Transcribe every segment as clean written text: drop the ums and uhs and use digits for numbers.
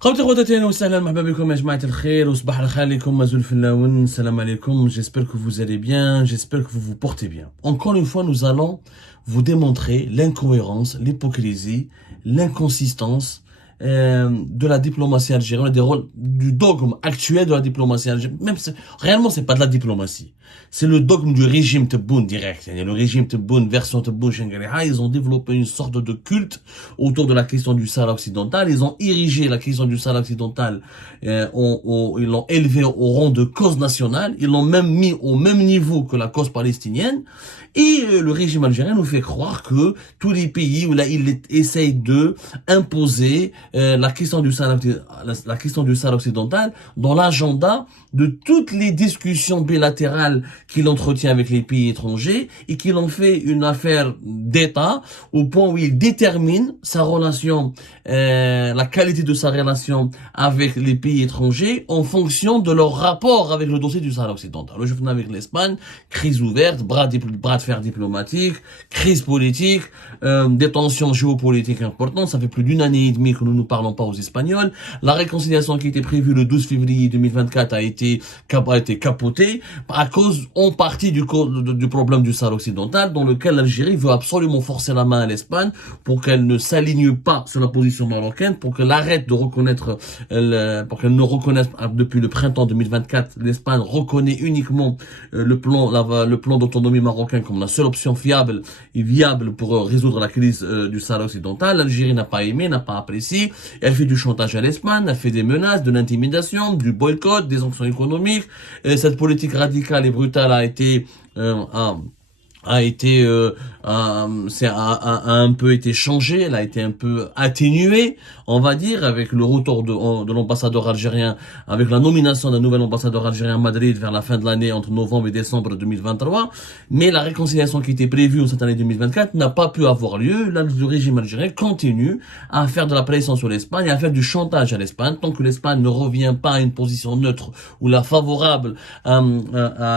خوتي خواتاتي اهلا وسهلا مرحبا بكم يا جماعة الخير وصباح الخير عليكم مازول في اللون السلام عليكم. J'espère que vous allez bien, j'espère que vous vous portez bien. Encore une fois, nous allons vous démontrer l'incohérence, l'hypocrisie, l'inconsistance de la diplomatie algérienne, du dogme actuel de la diplomatie algérienne. Même réellement, c'est pas de la diplomatie. C'est le dogme du régime Tebboune direct. Le régime Tebboune, version Tebboune, ils ont développé une sorte de culte autour de la question du Sahara occidental. Ils ont érigé la question du Sahara occidental, ils l'ont élevé au rang de cause nationale. Ils l'ont même mis au même niveau que la cause palestinienne. Et le régime algérien nous fait croire que tous les pays où là il essaye de imposer la question du Sahara occidental dans l'agenda de toutes les discussions bilatérales qu'il entretient avec les pays étrangers et qu'il en fait une affaire d'État au point où il détermine sa relation, la qualité de sa relation avec les pays étrangers en fonction de leur rapport avec le dossier du Sahara occidental. Je finis avec l'Espagne, crise ouverte, bras de fer diplomatique, crise politique, des tensions géopolitiques importantes. Ça fait plus d'une année et demie que nous ne parlons pas aux Espagnols. La réconciliation qui était prévue le 12 février 2024 a été capotée à cause en partie du problème du Sahara occidental, dans lequel l'Algérie veut absolument forcer la main à l'Espagne pour qu'elle ne s'aligne pas sur la position marocaine, pour qu'elle arrête de reconnaître, pour qu'elle ne reconnaisse depuis le printemps 2024, l'Espagne reconnaît uniquement le plan d'autonomie marocain comme la seule option fiable et viable pour résoudre la crise du Sahara occidental. L'Algérie n'a pas aimé, n'a pas apprécié. Elle fait du chantage à l'Espagne, elle fait des menaces, de l'intimidation, du boycott, des sanctions économiques. Et cette politique radicale et brutale a un peu été changée, elle a été un peu atténuée, on va dire, avec le retour de l'ambassadeur algérien, avec la nomination d'un nouvel ambassadeur algérien à Madrid vers la fin de l'année, entre novembre et décembre 2023. Mais la réconciliation qui était prévue en cette année 2024 n'a pas pu avoir lieu. Là, le régime algérien continue à faire de la pression sur l'Espagne, à faire du chantage à l'Espagne, tant que l'Espagne ne revient pas à une position neutre ou la favorable à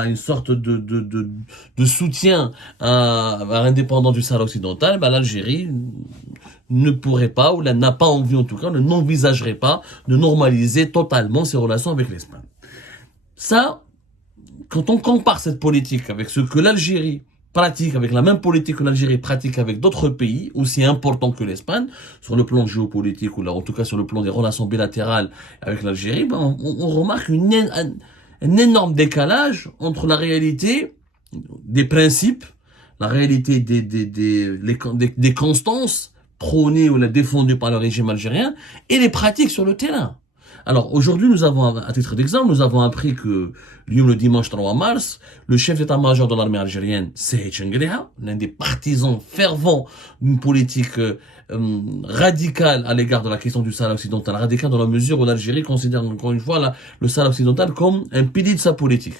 une sorte de soutien à l'indépendance du Sahara occidental, l'Algérie ne pourrait pas, ou n'a pas envie en tout cas, n'envisagerait pas de normaliser totalement ses relations avec l'Espagne. Ça, quand on compare cette politique avec ce que l'Algérie pratique, avec la même politique que l'Algérie pratique avec d'autres pays aussi importants que l'Espagne, sur le plan géopolitique ou là, en tout cas sur le plan des relations bilatérales avec l'Algérie, on remarque un énorme décalage entre la réalité des principes, la réalité des constances prônées ou défendues par le régime algérien et les pratiques sur le terrain. Alors aujourd'hui, nous avons, à titre d'exemple, nous avons appris que le dimanche 3 mars, le chef d'état-major de l'armée algérienne, Saïd Chengriha, l'un des partisans fervents d'une politique radicale à l'égard de la question du Sahara occidental, radicale dans la mesure où l'Algérie considère encore une fois le Sahara occidental comme un pilier de sa politique.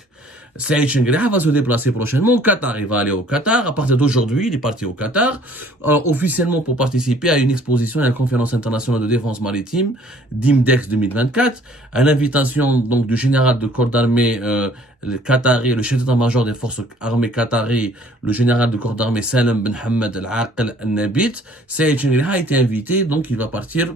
Saïd Chengriha va se déplacer prochainement au Qatar. Il va aller au Qatar. À partir d'aujourd'hui, il est parti au Qatar, officiellement pour participer à une exposition et à une conférence internationale de défense maritime, d'IMDEX 2024, à l'invitation donc du général de corps d'armée le Qatari, le chef d'état-major des forces armées qatari, le général de corps d'armée Salem Ben Hamad Al-Aql Al-Nabit. Saïd Chengriha a été invité, donc il va partir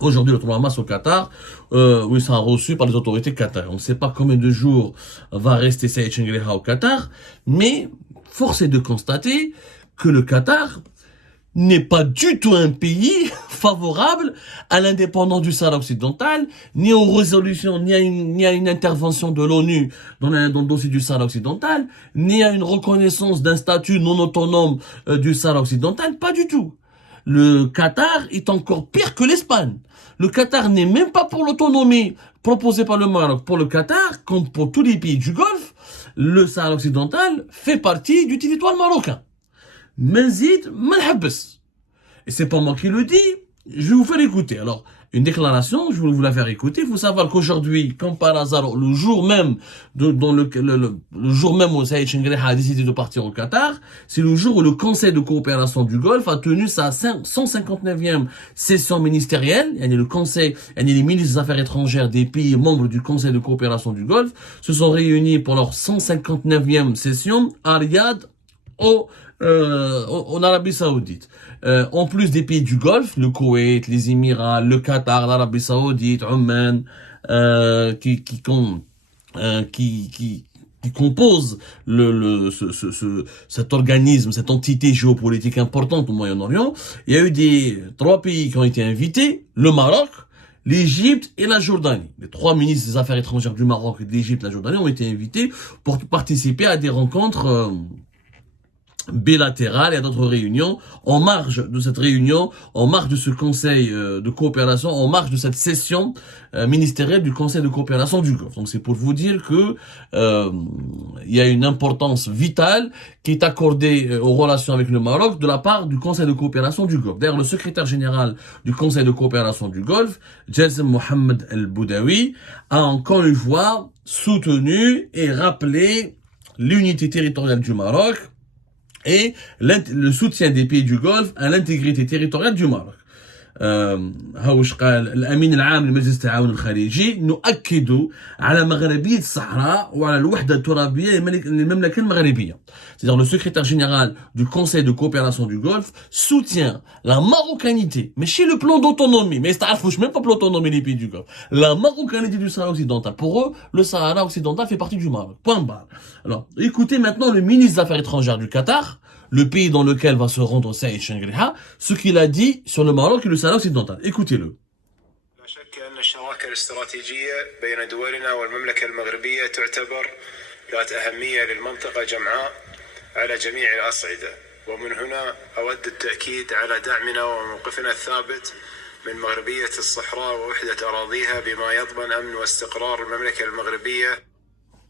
aujourd'hui, le 3 mars au Qatar, où il sera reçu par les autorités qatariennes. On ne sait pas combien de jours va rester Saïd Chengriha au Qatar, mais force est de constater que le Qatar n'est pas du tout un pays favorable à l'indépendance du Sahara occidental, ni aux résolutions, ni à une intervention de l'ONU dans le dossier du Sahara occidental, ni à une reconnaissance d'un statut non autonome du Sahara occidental, pas du tout. Le Qatar est encore pire que l'Espagne. Le Qatar n'est même pas pour l'autonomie proposée par le Maroc. Pour le Qatar, comme pour tous les pays du Golfe, le Sahara occidental fait partie du territoire marocain. Menzid Malhabes. Et c'est pas moi qui le dis, je vais vous faire écouter. Alors, une déclaration, je vais vous la faire écouter. Il faut savoir qu'aujourd'hui, comme par hasard, le jour même le jour même où Saïd Chengriha a décidé de partir au Qatar, c'est le jour où le Conseil de coopération du Golfe a tenu sa 159e session ministérielle. Le Conseil, les ministres des Affaires étrangères des pays membres du Conseil de coopération du Golfe se sont réunis pour leur 159e session à Riyad, en Arabie Saoudite. En plus des pays du Golfe, le Koweït, les Émirats, le Qatar, l'Arabie Saoudite, Oman, qui composent cet organisme, cette entité géopolitique importante au Moyen-Orient, il y a eu 3 pays qui ont été invités, le Maroc, l'Égypte et la Jordanie. Les 3 ministres des Affaires étrangères du Maroc, de l'Égypte et de la Jordanie ont été invités pour participer à des rencontres bilatérale et à d'autres réunions, en marge de cette réunion, en marge de ce conseil de coopération, en marge de cette session ministérielle du conseil de coopération du Golfe. Donc c'est pour vous dire que il y a une importance vitale qui est accordée aux relations avec le Maroc de la part du conseil de coopération du Golfe. D'ailleurs, le secrétaire général du conseil de coopération du Golfe, Jassem Mohamed El Boudaoui, a encore une fois soutenu et rappelé l'unité territoriale du Maroc et le soutien des pays du Golfe à l'intégrité territoriale du Maroc. هاوش قال الأمين العام لمجلس التعاون الخليجي نؤكد على مغربية الصحراء وعلى الوحدة الترابية للمملكة المغربية. C'est-à-dire le secrétaire général du Conseil de coopération du Golfe soutient la marocanité, mais chez le plan d'autonomie, mais c'est même pas l'autonomie des pays du Golfe, la marocanité du Sahara occidental. Pour eux, le Sahara occidental fait partie du Maroc. Point barre. Alors, écoutez maintenant le ministre des Affaires étrangères du Qatar, le pays dans lequel va se rendre Saïd Shengriha, ce qu'il a dit sur le Maroc et le Sahara occidental. Écoutez-le. لا شك أن الشراكة الاستراتيجية بين دولنا والمملكة المغربية تعتبر ذات أهمية للمنطقة جمعاء على جميع الأصعدة، ومن هنا أود التأكيد على دعمنا وموقفنا الثابت من مغربية الصحراء ووحدة أراضيها بما يضمن أمن واستقرار المملكة المغربية.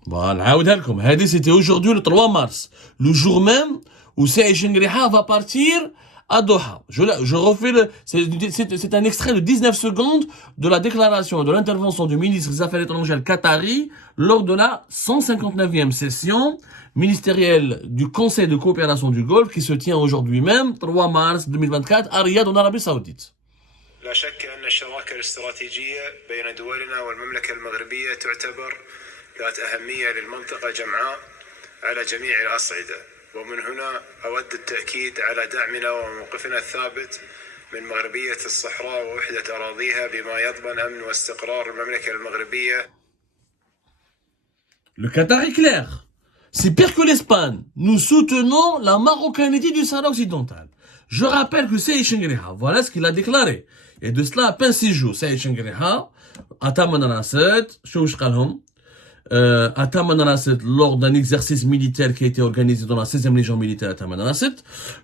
Voilà, نعاودها لكم. هذه c'était aujourd'hui le 3 mars, le jour même où Saïd Shengriha va partir à Doha. Je refais c'est un extrait de 19 secondes de la déclaration, de l'intervention du ministre des Affaires étrangères qatari lors de la 159e session ministérielle du Conseil de coopération du Golfe qui se tient aujourd'hui même, 3 mars 2024, à Riyad en Arabie Saoudite. لا شك أن الشراكة الاستراتيجية بين دولنا والمملكة المغربية تعتبر ذات أهمية للمنطقة جمعاء على جميع الأصعدة، ومن هنا أود التأكيد على دعمنا وموقفنا الثابت من مغربية الصحراء ووحدة أراضيها بما يضمن أمن واستقرار المملكة المغربية. Le Qatar est clair. C'est pire que l'Espagne. Nous soutenons la marocanité du Sahara occidental. Je rappelle que Saïd Shengriha, voilà ce qu'il a déclaré. Et de cela à peine 6 jours, Saïd Shengriha, à Tamanrasset, Chouch Khalhom, à Tamanrasset, lors d'un exercice militaire qui a été organisé dans la 16e Légion militaire à Tamanrasset,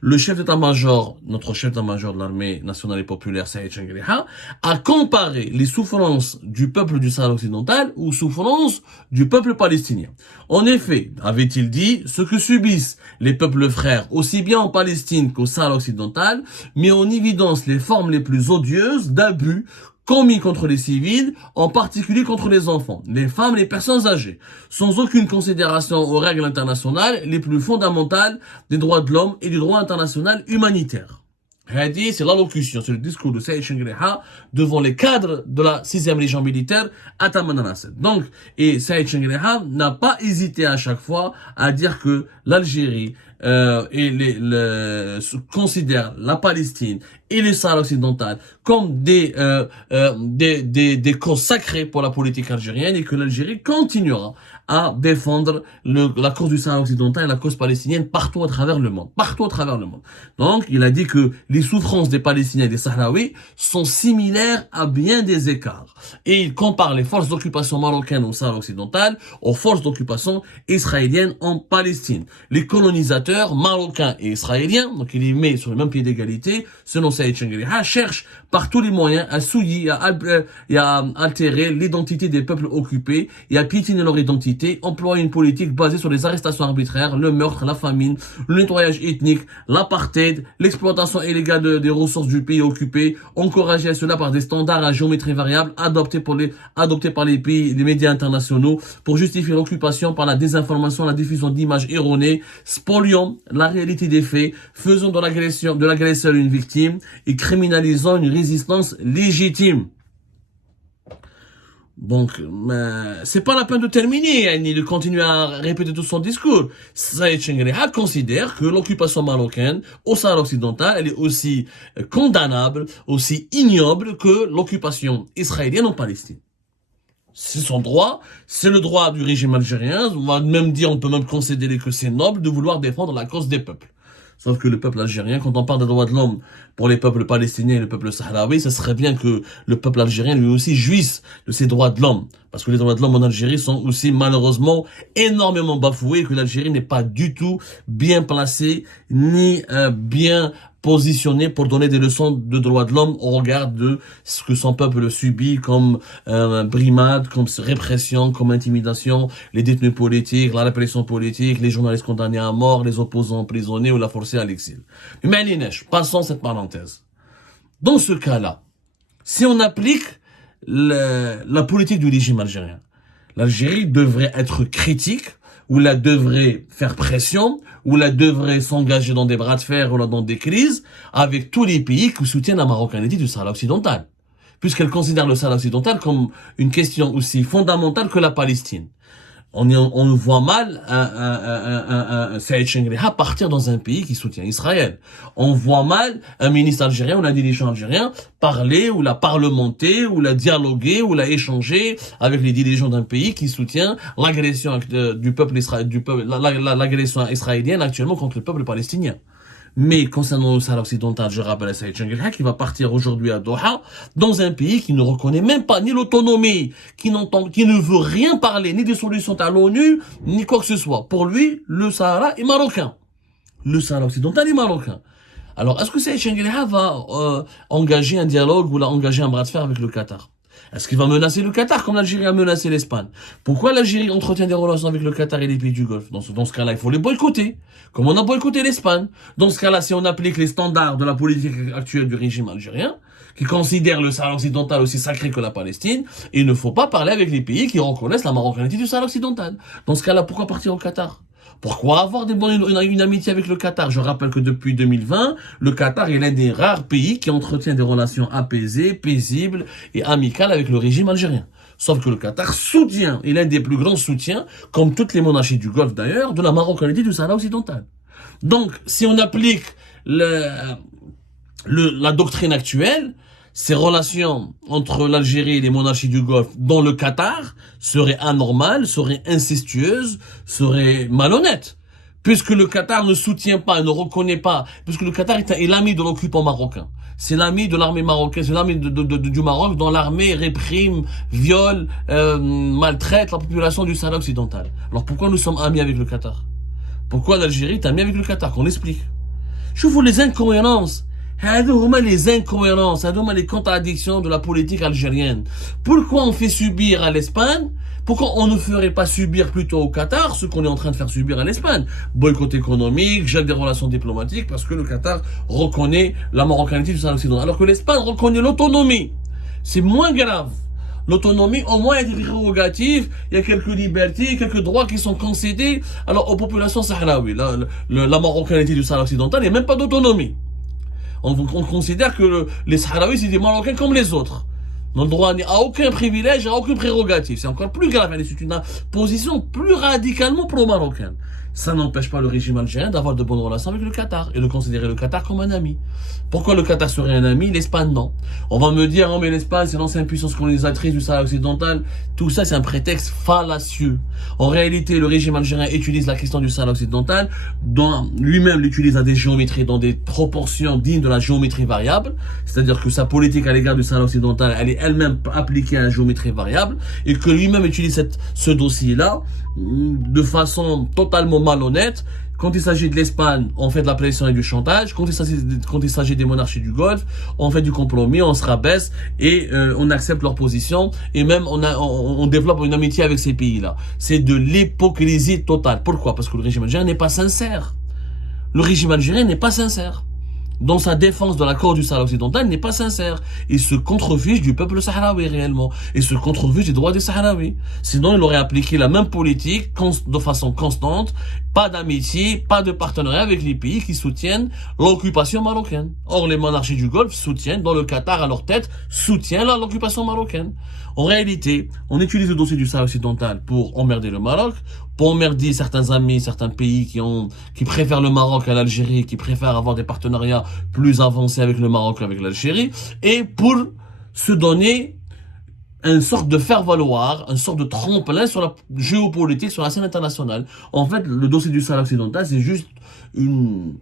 le chef d'état-major, notre chef d'état-major de l'armée nationale et populaire, Saïd Shengriha, a comparé les souffrances du peuple du Sahara occidental aux souffrances du peuple palestinien. En effet, avait-il dit, ce que subissent les peuples frères, aussi bien en Palestine qu'au Sahara occidental, met en évidence les formes les plus odieuses d'abus commis contre les civils, en particulier contre les enfants, les femmes et les personnes âgées, sans aucune considération aux règles internationales les plus fondamentales des droits de l'homme et du droit international humanitaire. Hadi, c'est l'allocution, c'est le discours de Saïd Shengriha devant les cadres de la 6e Légion militaire à Tamanrasset. Donc, et Saïd Shengriha n'a pas hésité à chaque fois à dire que l'Algérie considère la Palestine et le Sahara occidental comme des causes sacrées pour la politique algérienne et que l'Algérie continuera à défendre la cause du Sahara occidental et la cause palestinienne partout à travers le monde. Partout à travers le monde. Donc, il a dit que les souffrances des Palestiniens et des Sahraouis sont similaires à bien des écarts. Et il compare les forces d'occupation marocaines au Sahara occidental aux forces d'occupation israéliennes en Palestine. Les colonisateurs marocains et israéliens, donc il les met sur le même pied d'égalité, selon Saïd Shengriha, cherchent par tous les moyens à souiller et à altérer l'identité des peuples occupés et à piétiner leur identité, employer une politique basée sur les arrestations arbitraires, le meurtre, la famine, le nettoyage ethnique, l'apartheid, l'exploitation illégale des ressources du pays occupé, encourager à cela par des standards à géométrie variable adoptés par les pays, les médias internationaux pour justifier l'occupation par la désinformation, la diffusion d'images erronées, spoliant la réalité des faits, faisant de l'agresseur une victime et criminalisant une résistance légitime. Donc, c'est pas la peine de terminer, ni de continuer à répéter tout son discours. Saïd Chengriha considère que l'occupation marocaine au Sahara occidental, elle est aussi condamnable, aussi ignoble que l'occupation israélienne en Palestine. C'est son droit, c'est le droit du régime algérien. On va même dire, on peut même considérer que c'est noble de vouloir défendre la cause des peuples. Sauf que le peuple algérien, quand on parle des droits de l'homme pour les peuples palestiniens et le peuple sahraoui, ça serait bien que le peuple algérien lui aussi jouisse de ses droits de l'homme. Parce que les droits de l'homme en Algérie sont aussi malheureusement énormément bafoués et que l'Algérie n'est pas du tout bien placée ni bien positionnée pour donner des leçons de droits de l'homme au regard de ce que son peuple subit comme brimade, comme répression, comme intimidation, les détenus politiques, la répression politique, les journalistes condamnés à mort, les opposants emprisonnés ou la forcés à l'exil. Mais passons cette parenthèse. Dans ce cas-là, si on applique la politique du régime algérien, l'Algérie devrait être critique, ou la devrait faire pression, ou la devrait s'engager dans des bras de fer ou dans des crises avec tous les pays qui soutiennent la marocanité du Sahara occidental, puisqu'elle considère le Sahara occidental comme une question aussi fondamentale que la Palestine. On voit mal Saïd Chengriha partir dans un pays qui soutient Israël. On voit mal un ministre algérien ou un dirigeant algérien parler ou la parlementer ou la dialoguer ou la échanger avec les dirigeants d'un pays qui soutient l'agression du peuple l'agression israélienne actuellement contre le peuple palestinien. Mais concernant le Sahara occidental, je rappelle Saïd Chengriha qui va partir aujourd'hui à Doha, dans un pays qui ne reconnaît même pas ni l'autonomie, qui ne veut rien parler, ni des solutions à l'ONU, ni quoi que ce soit. Pour lui, le Sahara est marocain. Le Sahara occidental est marocain. Alors, est-ce que Saïd Chengriha va engager un dialogue ou engager un bras de fer avec le Qatar? Est-ce qu'il va menacer le Qatar comme l'Algérie a menacé l'Espagne? Pourquoi l'Algérie entretient des relations avec le Qatar et les pays du Golfe? Dans ce cas-là, il faut les boycotter, comme on a boycotté l'Espagne. Dans ce cas-là, si on applique les standards de la politique actuelle du régime algérien, qui considère le Sahara occidental aussi sacré que la Palestine, il ne faut pas parler avec les pays qui reconnaissent la marocanité du Sahara occidental. Dans ce cas-là, pourquoi partir au Qatar? Pourquoi avoir une amitié avec le Qatar? Je rappelle que depuis 2020, le Qatar est l'un des rares pays qui entretient des relations apaisées, paisibles et amicales avec le régime algérien. Sauf que le Qatar soutient, est l'un des plus grands soutiens, comme toutes les monarchies du Golfe d'ailleurs, de la marocanité du Sahara occidental. Donc, si on applique la doctrine actuelle, ces relations entre l'Algérie et les monarchies du Golfe dans le Qatar seraient anormales, seraient incestueuses, seraient malhonnêtes. Puisque le Qatar ne soutient pas, ne reconnaît pas, puisque le Qatar est l'ami de l'occupant marocain. C'est l'ami de l'armée marocaine, c'est l'ami du Maroc dont l'armée réprime, viole, maltraite la population du Sahara occidental. Alors pourquoi nous sommes amis avec le Qatar? Pourquoi l'Algérie est amie avec le Qatar? Qu'on explique. Je vous les incohérences. Les incohérences, les contradictions de la politique algérienne. Pourquoi on fait subir à l'Espagne? Pourquoi on ne ferait pas subir plutôt au Qatar ce qu'on est en train de faire subir à l'Espagne? Boycott économique, gel des relations diplomatiques, parce que le Qatar reconnaît la marocanité du Sahara occidental, alors que l'Espagne reconnaît l'autonomie. C'est moins grave. L'autonomie, au moins, il y a des prérogatives, il y a quelques libertés, quelques droits qui sont concédés alors aux populations sahraouies. La marocanité du Sahara occidental, il n'y a même pas d'autonomie. On considère que les Sahraouis, c'est des Marocains comme les autres. N'ont le droit à aucun privilège, à aucune prérogative. C'est encore plus grave. C'est une position plus radicalement pro-marocaine. Ça n'empêche pas le régime algérien d'avoir de bonnes relations avec le Qatar et de considérer le Qatar comme un ami. Pourquoi le Qatar serait un ami, l'Espagne non? On va me dire, oh mais l'Espagne c'est l'ancienne puissance colonisatrice du Sahara occidental. Tout ça c'est un prétexte fallacieux. En réalité, le régime algérien utilise la question du Sahara occidental, dont lui-même l'utilise à des géométries, dans des proportions dignes de la géométrie variable. C'est-à-dire que sa politique à l'égard du Sahara occidental, elle est elle-même appliquée à la géométrie variable, et que lui-même utilise ce dossier-là de façon totalement malhonnête. Quand il s'agit de l'Espagne, on fait de la pression et du chantage. Quand il s'agit des monarchies du Golfe, on fait du compromis, on se rabaisse et on accepte leur position. Et même on développe une amitié avec ces pays-là. C'est de l'hypocrisie totale. Pourquoi? Parce que le régime algérien n'est pas sincère. Le régime algérien n'est pas sincère. dans sa défense de l'accord du Sahara occidental, n'est pas sincère. Il se contrefiche du peuple sahraoui réellement. Il se contrefiche des droits des Sahraouis. Sinon, il aurait appliqué la même politique de façon constante. Pas d'amitié, pas de partenariat avec les pays qui soutiennent l'occupation marocaine. Or, les monarchies du Golfe soutiennent, dont le Qatar à leur tête, soutient l'occupation marocaine. En réalité, on utilise le dossier du Sahara occidental pour emmerder le Maroc, pour emmerder certains amis, certains pays qui préfèrent le Maroc à l'Algérie, qui préfèrent avoir des partenariats plus avancés avec le Maroc qu'avec l'Algérie, et pour se donner une sorte de faire-valoir, une sorte de tremplin sur la géopolitique, sur la scène internationale. En fait, le dossier du Sahara occidental, c'est juste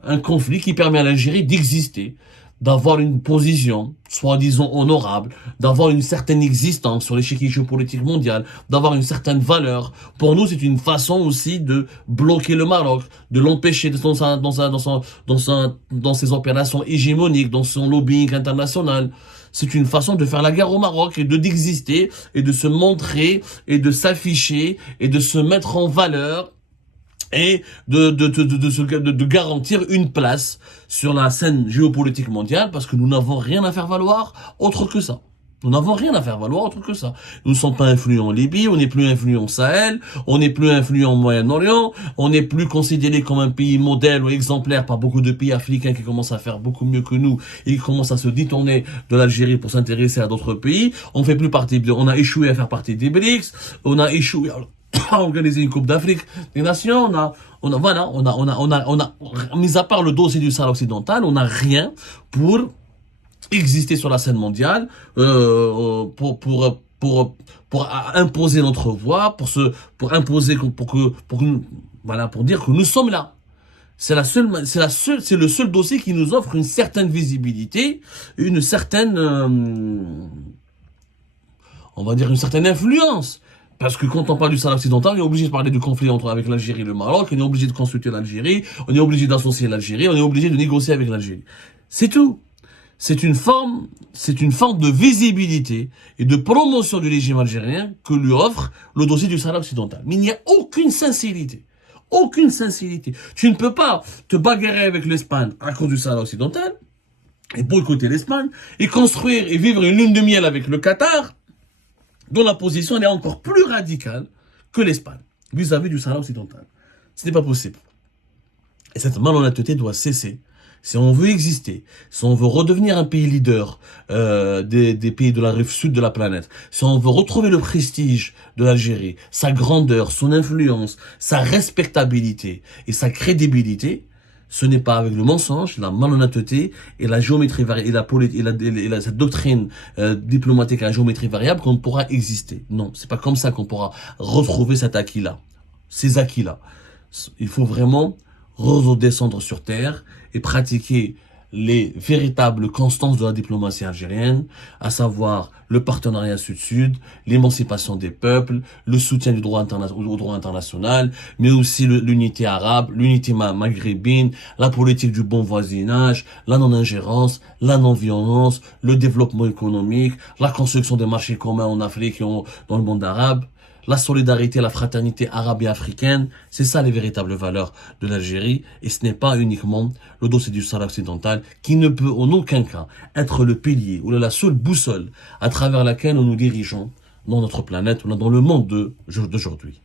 un conflit qui permet à l'Algérie d'exister, d'avoir une position, soi-disant honorable, d'avoir une certaine existence sur l'échiquier géopolitique mondial, d'avoir une certaine valeur. Pour nous, c'est une façon aussi de bloquer le Maroc, de l'empêcher dans ses opérations hégémoniques, dans son lobbying international. C'est une façon de faire la guerre au Maroc et d'exister et de se montrer et de s'afficher et de se mettre en valeur et de garantir une place sur la scène géopolitique mondiale parce que nous n'avons rien à faire valoir autre que ça. Nous n'avons rien à faire valoir autre que ça. Nous ne sommes pas influents en Libye, on n'est plus influents au Sahel, on n'est plus influents au Moyen-Orient, on n'est plus considéré comme un pays modèle ou exemplaire par beaucoup de pays africains qui commencent à faire beaucoup mieux que nous et qui commencent à se détourner de l'Algérie pour s'intéresser à d'autres pays. On fait plus partie, on a échoué à faire partie des BRICS, on a échoué à organiser une Coupe d'Afrique des Nations, mis à part le dossier du Sahara occidental, on n'a rien pour exister sur la scène mondiale, pour imposer notre voix, pour dire que nous sommes là. C'est le seul dossier qui nous offre une certaine visibilité, une certaine, on va dire une certaine influence. Parce que quand on parle du Sahara occidental, on est obligé de parler du conflit avec l'Algérie et le Maroc, on est obligé de consulter l'Algérie, on est obligé d'associer l'Algérie, on est obligé de négocier avec l'Algérie. C'est tout. C'est une forme de visibilité et de promotion du régime algérien que lui offre le dossier du Sahara occidental. Mais il n'y a aucune sincérité. Aucune sincérité. Tu ne peux pas te bagarrer avec l'Espagne à cause du Sahara occidental et boycotter l'Espagne et construire et vivre une lune de miel avec le Qatar dont la position elle est encore plus radicale que l'Espagne vis-à-vis du Sahara occidental. Ce n'est pas possible. Et cette malhonnêteté doit cesser. Si on veut exister, si on veut redevenir un pays leader des pays de la rive sud de la planète, si on veut retrouver le prestige de l'Algérie, sa grandeur, son influence, sa respectabilité et sa crédibilité, ce n'est pas avec le mensonge, la malhonnêteté et la géométrie variable et cette doctrine diplomatique à la géométrie variable qu'on pourra exister. Non, c'est pas comme ça qu'on pourra retrouver cet acquis-là, ces acquis-là. Il faut vraiment redescendre sur terre et pratiquer les véritables constances de la diplomatie algérienne, à savoir le partenariat sud-sud, l'émancipation des peuples, le soutien au droit international, mais aussi l'unité arabe, l'unité maghrébine, la politique du bon voisinage, la non-ingérence, la non-violence, le développement économique, la construction des marchés communs en Afrique et dans le monde arabe, la solidarité, la fraternité arabe et africaine, c'est ça les véritables valeurs de l'Algérie et ce n'est pas uniquement le dossier du Sahara occidental qui ne peut en aucun cas être le pilier ou la seule boussole à travers laquelle nous nous dirigeons dans notre planète ou dans le monde d'aujourd'hui.